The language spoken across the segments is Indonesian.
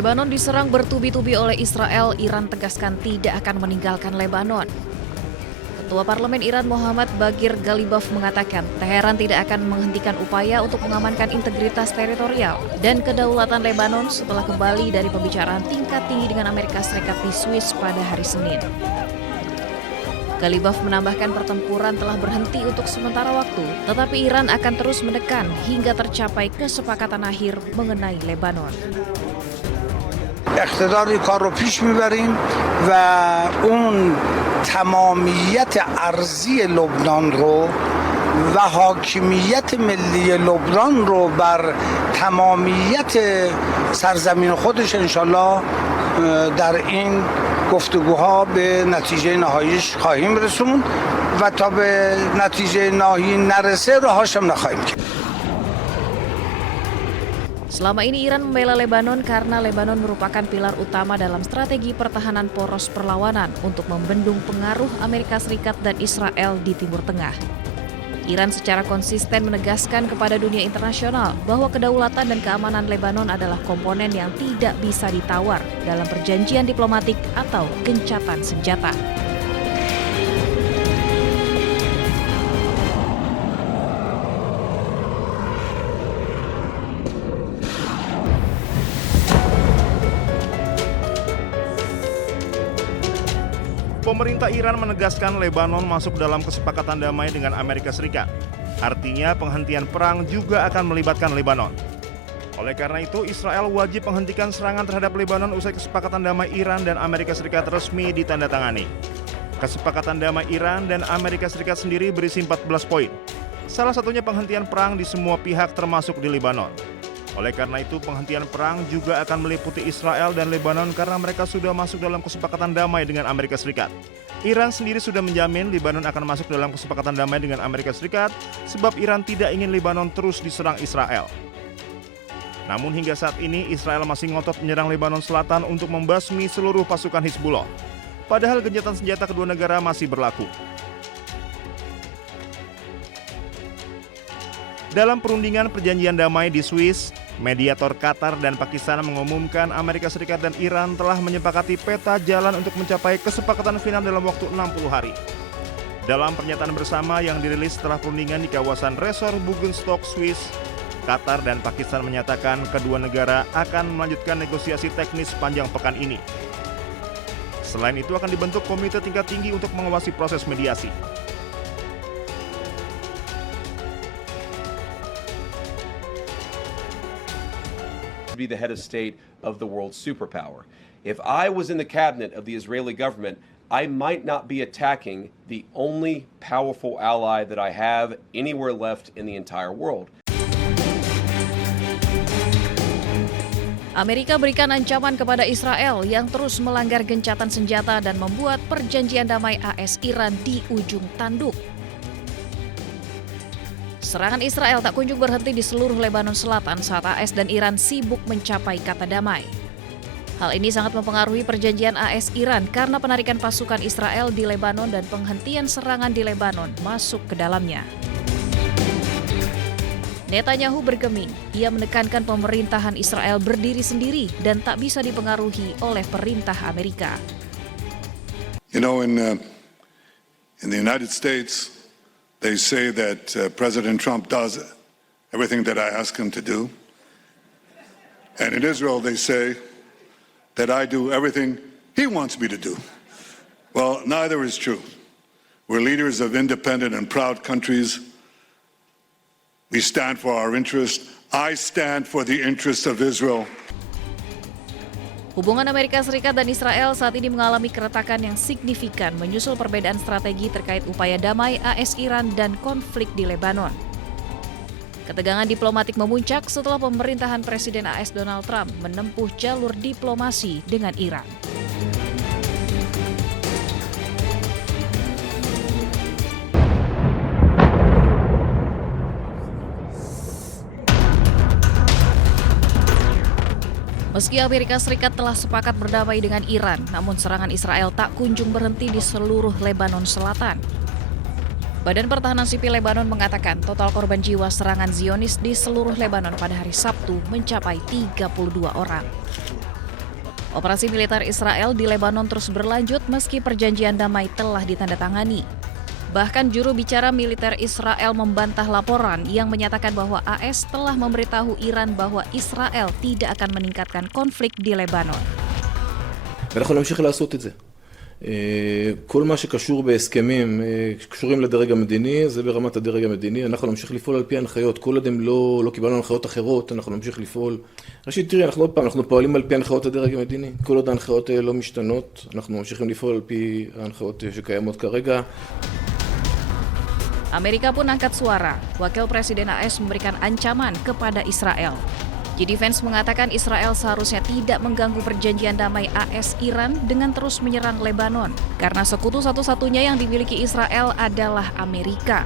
Lebanon diserang bertubi-tubi oleh Israel, Iran tegaskan tidak akan meninggalkan Lebanon. Ketua Parlemen Iran Muhammad Baghir Ghalibaf mengatakan Teheran tidak akan menghentikan upaya untuk mengamankan integritas teritorial dan kedaulatan Lebanon setelah kembali dari pembicaraan tingkat tinggi dengan Amerika Serikat di Swiss pada hari Senin. Ghalibaf menambahkan pertempuran telah berhenti untuk sementara waktu, tetapi Iran akan terus menekan hingga tercapai kesepakatan akhir mengenai Lebanon. اقتدار کار رو پیش میبریم و اون تمامیت ارضی لبنان رو و حاکمیت ملی لبنان رو بر تمامیت سرزمین خودش انشالله در این گفتگوها به نتیجه نهاییش خواهیم رسوند و تا به نتیجه نهایی نرسه راهاش هم نخواهیم کرد. Selama ini Iran membela Lebanon karena Lebanon merupakan pilar utama dalam strategi pertahanan poros perlawanan untuk membendung pengaruh Amerika Serikat dan Israel di Timur Tengah. Iran secara konsisten menegaskan kepada dunia internasional bahwa kedaulatan dan keamanan Lebanon adalah komponen yang tidak bisa ditawar dalam perjanjian diplomatik atau gencatan senjata. Pemerintah Iran menegaskan Lebanon masuk dalam kesepakatan damai dengan Amerika Serikat. Artinya penghentian perang juga akan melibatkan Lebanon. Oleh karena itu, Israel wajib menghentikan serangan terhadap Lebanon usai kesepakatan damai Iran dan Amerika Serikat resmi ditandatangani. Kesepakatan damai Iran dan Amerika Serikat sendiri berisi 14 poin. Salah satunya penghentian perang di semua pihak termasuk di Lebanon. Oleh karena itu, penghentian perang juga akan meliputi Israel dan Lebanon karena mereka sudah masuk dalam kesepakatan damai dengan Amerika Serikat. Iran sendiri sudah menjamin Lebanon akan masuk dalam kesepakatan damai dengan Amerika Serikat sebab Iran tidak ingin Lebanon terus diserang Israel. Namun hingga saat ini Israel masih ngotot menyerang Lebanon Selatan untuk membasmi seluruh pasukan Hizbullah. Padahal gencatan senjata kedua negara masih berlaku. Dalam perundingan perjanjian damai di Swiss, mediator Qatar dan Pakistan mengumumkan Amerika Serikat dan Iran telah menyepakati peta jalan untuk mencapai kesepakatan final dalam waktu 60 hari. Dalam pernyataan bersama yang dirilis setelah perundingan di kawasan Resort Bugenstock, Swiss, Qatar dan Pakistan menyatakan kedua negara akan melanjutkan negosiasi teknis sepanjang pekan ini. Selain itu akan dibentuk komite tingkat tinggi untuk mengawasi proses mediasi. Be the head of state of the world superpower. If I was in the cabinet of the Israeli government, I might not be attacking the only powerful ally that I have anywhere left in the entire world. Amerika berikan ancaman kepada Israel yang terus melanggar gencatan senjata dan membuat perjanjian damai AS-Iran di ujung tanduk. Serangan Israel tak kunjung berhenti di seluruh Lebanon Selatan saat AS dan Iran sibuk mencapai kata damai. Hal ini sangat mempengaruhi perjanjian AS-Iran karena penarikan pasukan Israel di Lebanon dan penghentian serangan di Lebanon masuk ke dalamnya. Netanyahu bergeming, ia menekankan pemerintahan Israel berdiri sendiri dan tak bisa dipengaruhi oleh perintah Amerika. You know, in the United States, they say that President Trump does everything that I ask him to do. And in Israel, they say that I do everything he wants me to do. Well, neither is true. We're leaders of independent and proud countries. We stand for our interest. I stand for the interest of Israel. Hubungan Amerika Serikat dan Israel saat ini mengalami keretakan yang signifikan menyusul perbedaan strategi terkait upaya damai AS-Iran dan konflik di Lebanon. Ketegangan diplomatik memuncak setelah pemerintahan Presiden AS Donald Trump menempuh jalur diplomasi dengan Iran. Meski Amerika Serikat telah sepakat berdamai dengan Iran, namun serangan Israel tak kunjung berhenti di seluruh Lebanon Selatan. Badan Pertahanan Sipil Lebanon mengatakan total korban jiwa serangan Zionis di seluruh Lebanon pada hari Sabtu mencapai 32 orang. Operasi militer Israel di Lebanon terus berlanjut meski perjanjian damai telah ditandatangani. Bahkan juru bicara militer Israel membantah laporan yang menyatakan bahwa AS telah memberitahu Iran bahwa Israel tidak akan meningkatkan konflik di Lebanon. ואנחנו נמשיך לעשות את זה. כל מה שקשור בהסכמים שקשורים לדרג המדיני, זה ברמת הדרג המדיני. אנחנו נמשיך לפעול על פי ההנחיות. כל עוד הם לא קיבלנו הנחיות אחרות, אנחנו נמשיך לפעול. ראשית, תראי, אנחנו פועלים על פי הנחיות הדרג המדיני. כל עוד ההנחיות לא משתנות, אנחנו ממשיכים לפעול על פי ההנחיות שקיימות כרגע. Amerika pun angkat suara. Wakil Presiden AS memberikan ancaman kepada Israel. J-Defense mengatakan Israel seharusnya tidak mengganggu perjanjian damai AS-Iran dengan terus menyerang Lebanon, karena sekutu satu-satunya yang dimiliki Israel adalah Amerika.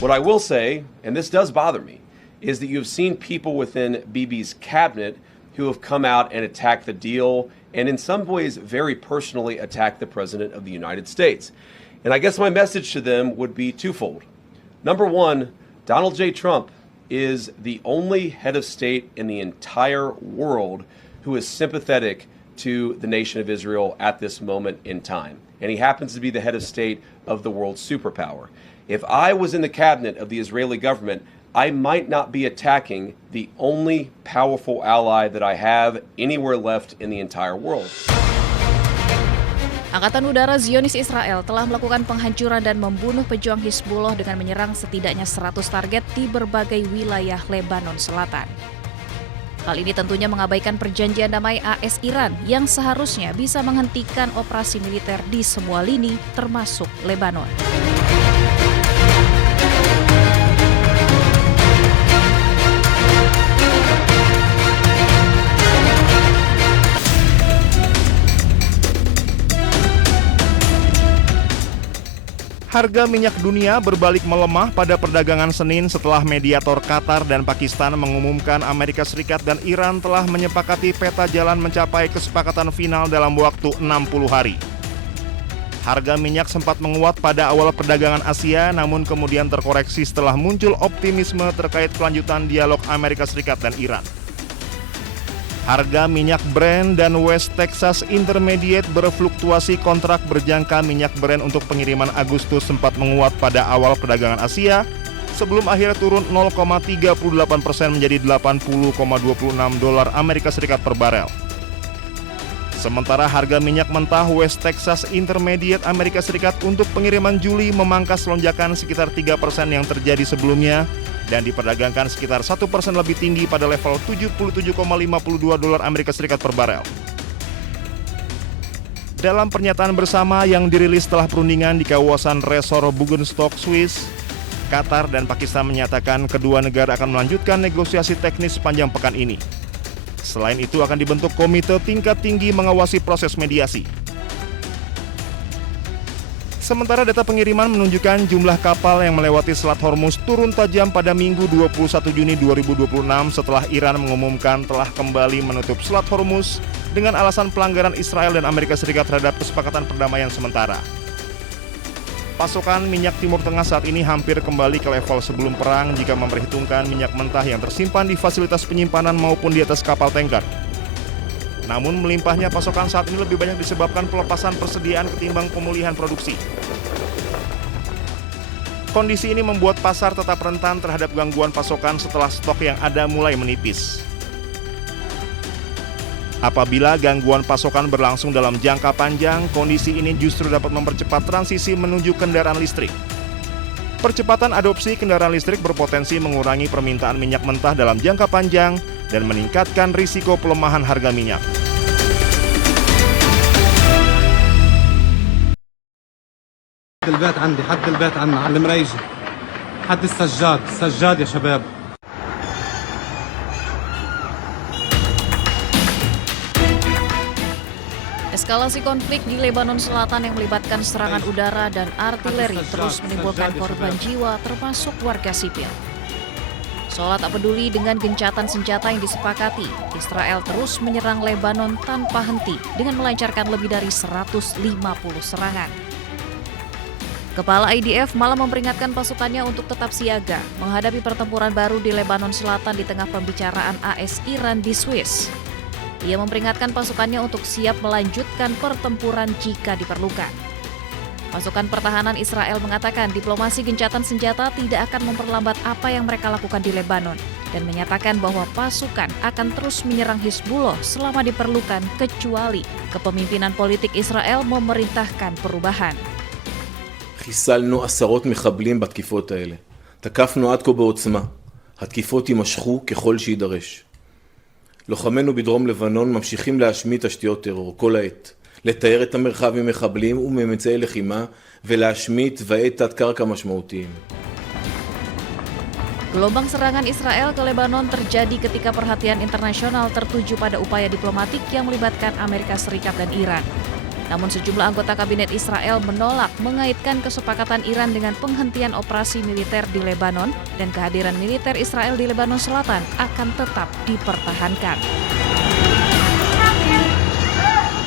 What I will say, and this does bother me, is that you've seen people within Bibi's cabinet who have come out and attacked the deal, and in some ways very personally attacked the President of the United States. And I guess my message to them would be twofold. Number one, Donald J. Trump is the only head of state in the entire world who is sympathetic to the nation of Israel at this moment in time. And he happens to be the head of state of the world's superpower. If I was in the cabinet of the Israeli government, I might not be attacking the only powerful ally that I have anywhere left in the entire world. Angkatan Udara Zionis Israel telah melakukan penghancuran dan membunuh pejuang Hizbullah dengan menyerang setidaknya 100 target di berbagai wilayah Lebanon Selatan. Hal ini tentunya mengabaikan perjanjian damai AS-Iran yang seharusnya bisa menghentikan operasi militer di semua lini, termasuk Lebanon. Harga minyak dunia berbalik melemah pada perdagangan Senin setelah mediator Qatar dan Pakistan mengumumkan Amerika Serikat dan Iran telah menyepakati peta jalan mencapai kesepakatan final dalam waktu 60 hari. Harga minyak sempat menguat pada awal perdagangan Asia, namun kemudian terkoreksi setelah muncul optimisme terkait kelanjutan dialog Amerika Serikat dan Iran. Harga minyak Brent dan West Texas Intermediate berfluktuasi. Kontrak berjangka minyak Brent untuk pengiriman Agustus sempat menguat pada awal perdagangan Asia sebelum akhirnya turun 0,38% menjadi $80,26 Amerika Serikat per barel. Sementara harga minyak mentah West Texas Intermediate Amerika Serikat untuk pengiriman Juli memangkas lonjakan sekitar 3% yang terjadi sebelumnya dan diperdagangkan sekitar 1% lebih tinggi pada level $77,52 Amerika Serikat per barel. Dalam pernyataan bersama yang dirilis setelah perundingan di kawasan Resor Bugenstock, Swiss, Qatar dan Pakistan menyatakan kedua negara akan melanjutkan negosiasi teknis sepanjang pekan ini. Selain itu akan dibentuk komite tingkat tinggi mengawasi proses mediasi. Sementara data pengiriman menunjukkan jumlah kapal yang melewati Selat Hormuz turun tajam pada Minggu 21 Juni 2026 setelah Iran mengumumkan telah kembali menutup Selat Hormuz dengan alasan pelanggaran Israel dan Amerika Serikat terhadap kesepakatan perdamaian sementara. Pasokan minyak Timur Tengah saat ini hampir kembali ke level sebelum perang jika memperhitungkan minyak mentah yang tersimpan di fasilitas penyimpanan maupun di atas kapal tanker. Namun melimpahnya pasokan saat ini lebih banyak disebabkan pelepasan persediaan ketimbang pemulihan produksi. Kondisi ini membuat pasar tetap rentan terhadap gangguan pasokan setelah stok yang ada mulai menipis. Apabila gangguan pasokan berlangsung dalam jangka panjang, kondisi ini justru dapat mempercepat transisi menuju kendaraan listrik. Percepatan adopsi kendaraan listrik berpotensi mengurangi permintaan minyak mentah dalam jangka panjang dan meningkatkan risiko pelemahan harga minyak. البيت عندي حد البيت عنا على المريجة حد السجاد يا شباب. Eskalasi konflik di Lebanon Selatan yang melibatkan serangan udara dan artileri terus menimbulkan korban jiwa termasuk warga sipil. Seolah tak peduli dengan gencatan senjata yang disepakati, Israel terus menyerang Lebanon tanpa henti dengan melancarkan lebih dari 150 serangan. Kepala IDF malah memperingatkan pasukannya untuk tetap siaga menghadapi pertempuran baru di Lebanon Selatan di tengah pembicaraan AS-Iran di Swiss. Ia memperingatkan pasukannya untuk siap melanjutkan pertempuran jika diperlukan. Pasukan pertahanan Israel mengatakan diplomasi gencatan senjata tidak akan memperlambat apa yang mereka lakukan di Lebanon dan menyatakan bahwa pasukan akan terus menyerang Hizbullah selama diperlukan kecuali kepemimpinan politik Israel memerintahkan perubahan. חיסלנו עשרות מחבלים בתקיפות האלה. תקפנו עד כה בעוצמה. התקיפות יימשכו ככל שידרש. לוחמינו בדרום לבנון ממשיכים להשמיד תשתיות טרור כל העת. לתאר את המרחב ממחבלים וממצאי לחימה ולהשמיד תוואי תת-קרקע משמעותיים. Gelombang serangan Israel ke Lebanon terjadi ketika perhatian internasional tertuju pada upaya diplomatik yang melibatkan Amerika Serikat dan Iran. Namun sejumlah anggota kabinet Israel menolak mengaitkan kesepakatan Iran dengan penghentian operasi militer di Lebanon dan kehadiran militer Israel di Lebanon Selatan akan tetap dipertahankan.